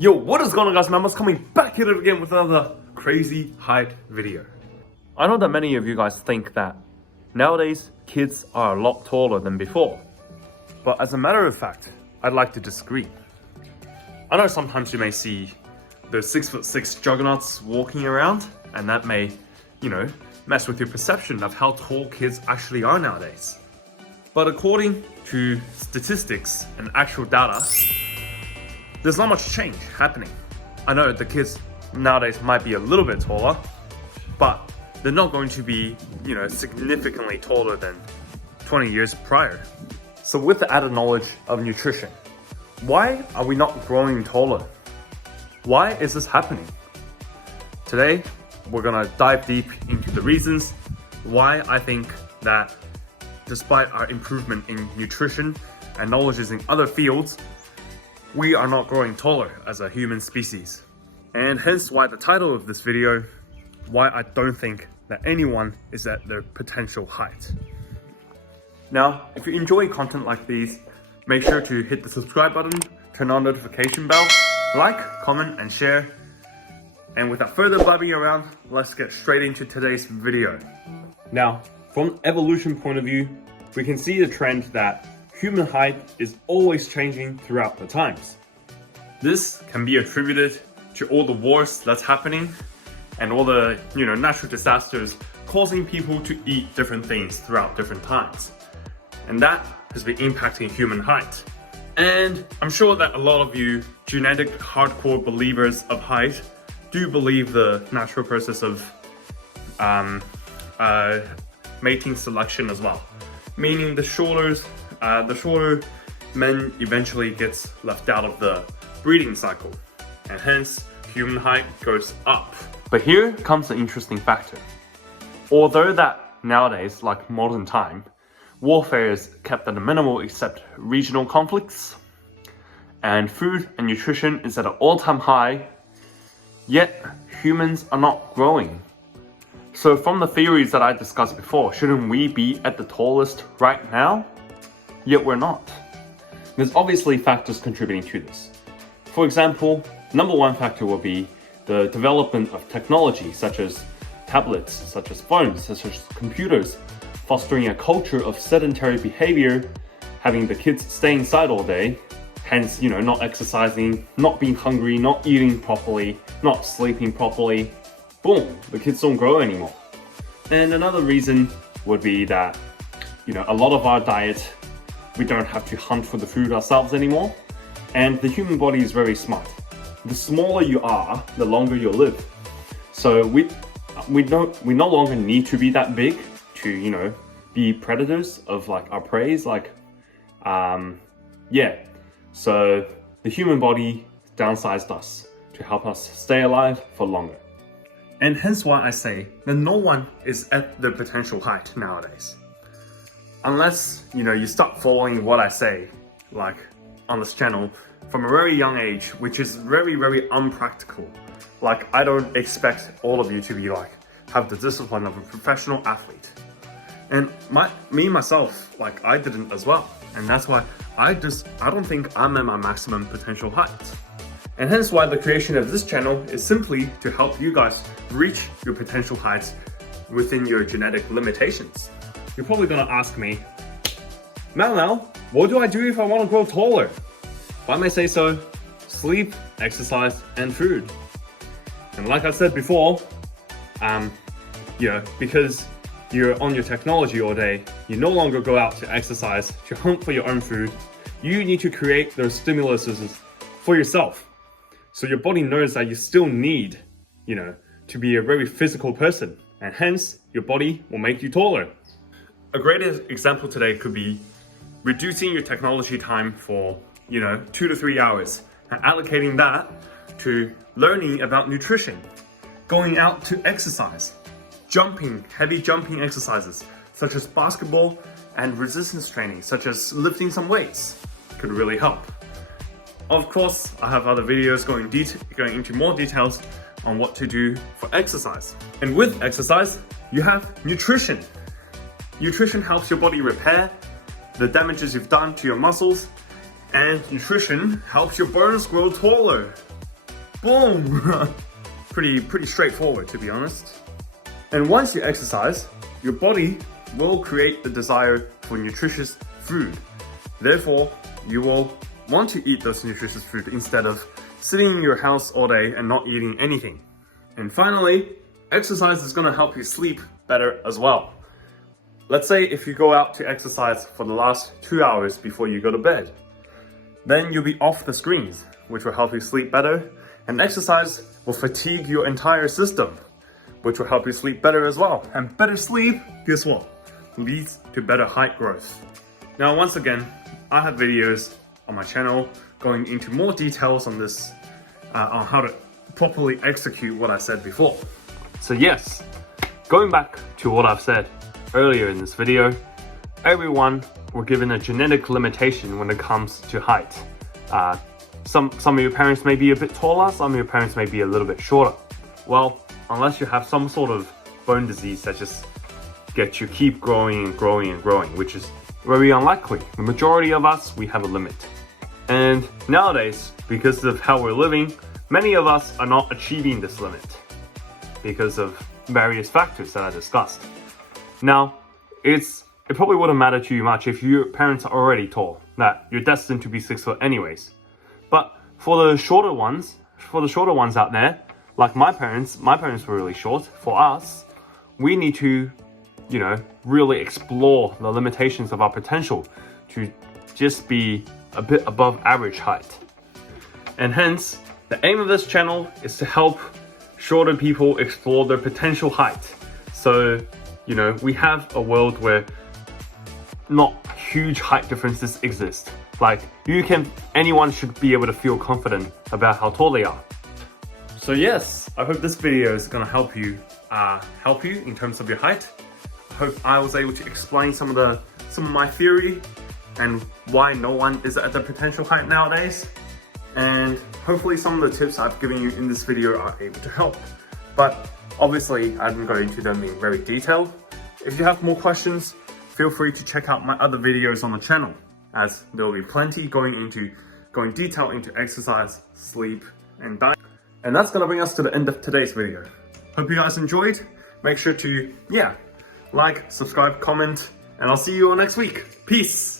Yo, what is going on, guys? Mama's coming back at it again with another crazy height video. I know that many of you guys think that nowadays kids are a lot taller than before, but as a matter of fact, I'd like to disagree. I know sometimes you may see the 6'6" juggernauts walking around, and that may, mess with your perception of how tall kids actually are nowadays. But according to statistics and actual data, there's not much change happening. I know the kids nowadays might be a little bit taller, but they're not going to be, significantly taller than 20 years prior. So with the added knowledge of nutrition, why are we not growing taller? Why is this happening? Today, we're gonna dive deep into the reasons why I think that despite our improvement in nutrition and knowledges in other fields, we are not growing taller as a human species. And hence why the title of this video, why I don't think that anyone is at their potential height. Now, if you enjoy content like these, make sure to hit the subscribe button, turn on notification bell, like, comment, and share. And without further blabbing around, let's get straight into today's video. Now, from an evolution point of view, we can see the trend that human height is always changing throughout the times. This can be attributed to all the wars that's happening and all the, natural disasters causing people to eat different things throughout different times. And that has been impacting human height. And I'm sure that a lot of you genetic hardcore believers of height do believe the natural process of mating selection as well. Meaning the shorter men eventually gets left out of the breeding cycle, and hence human height goes up. But here comes the interesting factor. Although that nowadays, like modern time, warfare is kept at a minimal except regional conflicts, and food and nutrition is at an all-time high, yet humans are not growing. So from the theories that I discussed before, shouldn't we be at the tallest right now? Yet we're not. There's obviously factors contributing to this. For example, number one factor will be the development of technology such as tablets, such as phones, such as computers, fostering a culture of sedentary behavior, having the kids stay inside all day, hence, not exercising, not being hungry, not eating properly, not sleeping properly. Boom, the kids don't grow anymore. And another reason would be that, a lot of our diet, we don't have to hunt for the food ourselves anymore. And the human body is very smart. The smaller you are, the longer you'll live. So we no longer need to be that big to, be predators of our prey. So the human body downsized us to help us stay alive for longer. And hence why I say that no one is at their potential height nowadays. Unless, you start following what I say, on this channel, from a very young age, which is very, very unpractical. I don't expect all of you to be have the discipline of a professional athlete. And myself, I didn't as well. And that's why I don't think I'm at my maximum potential height. And hence why the creation of this channel is simply to help you guys reach your potential heights within your genetic limitations. You're probably gonna ask me, Mal, what do I do if I want to grow taller? If I may say so, sleep, exercise, and food. And like I said before, because you're on your technology all day, you no longer go out to exercise, to hunt for your own food. You need to create those stimuluses for yourself. So your body knows that you still need, to be a very physical person, and hence your body will make you taller. A great example today could be reducing your technology time for, 2 to 3 hours, and allocating that to learning about nutrition, going out to exercise, heavy jumping exercises, such as basketball and resistance training, such as lifting some weights, could really help. Of course, I have other videos going into more details on what to do for exercise. And with exercise, you have nutrition. Nutrition helps your body repair the damages you've done to your muscles, and nutrition helps your bones grow taller. Boom! pretty straightforward, to be honest. And once you exercise, your body will create the desire for nutritious food. Therefore, you will want to eat those nutritious food instead of sitting in your house all day and not eating anything. And finally, exercise is going to help you sleep better as well. Let's say if you go out to exercise for the last 2 hours before you go to bed, then you'll be off the screens, which will help you sleep better. And exercise will fatigue your entire system, which will help you sleep better as well. And better sleep, guess what? Leads to better height growth. Now, once again, I have videos on my channel going into more details on this, on how to properly execute what I said before. So yes, going back to what I've said earlier in this video, everyone were given a genetic limitation when it comes to height. Some of your parents may be a bit taller, some of your parents may be a little bit shorter. Well, unless you have some sort of bone disease that just gets you keep growing and growing and growing, which is very unlikely. The majority of us, we have a limit. And nowadays, because of how we're living, many of us are not achieving this limit because of various factors that I discussed. Now, it probably wouldn't matter to you much if your parents are already tall, that you're destined to be 6 foot anyways. But for the shorter ones out there, like my parents were really short. For us, we need to, really explore the limitations of our potential to just be a bit above average height. And hence, the aim of this channel is to help shorter people explore their potential height. So, we have a world where not huge height differences exist. Like, anyone should be able to feel confident about how tall they are. So yes, I hope this video is gonna help you in terms of your height. I hope I was able to explain some of my theory and why no one is at the potential height nowadays. And hopefully some of the tips I've given you in this video are able to help. But obviously, I didn't go into them in very detail. If you have more questions, feel free to check out my other videos on the channel, as there will be plenty going detail into exercise, sleep, and diet. And that's gonna bring us to the end of today's video. Hope you guys enjoyed. Make sure to, like, subscribe, comment, and I'll see you all next week. Peace!